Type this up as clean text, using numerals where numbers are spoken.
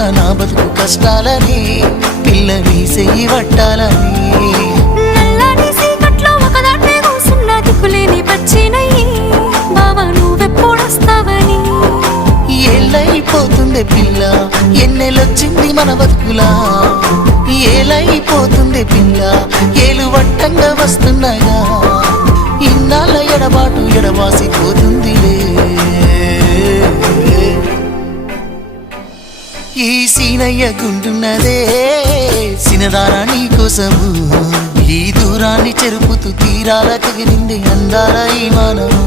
పడుతున్న నా బతుకు కష్టాలని పిల్లని చెయ్యి పట్టాలని నల్లని సీకట్లో ఒకదాన్నే కూసున్న దిక్కులేని పచ్చినయ్యి బావా నువ్వెప్పుడొస్తావని ఏళ్ళైపోతుంది పిల్ల ఎన్నెలొచ్చింది మన బతుకులా ఏలైపోతుంది పిల్ల ఏలు వట్టంగా వస్తున్నాగా ఇన్నాళ్ళ ఎడబాటు ఎడబాసిపోతుందిలే ఈ సీనయ్య గుంటున్నదే సినదారా నీ కోసము ఈ దూరాన్ని చెరుపుతూ తీరాల తెగిరింది అందాల ఈ మానవు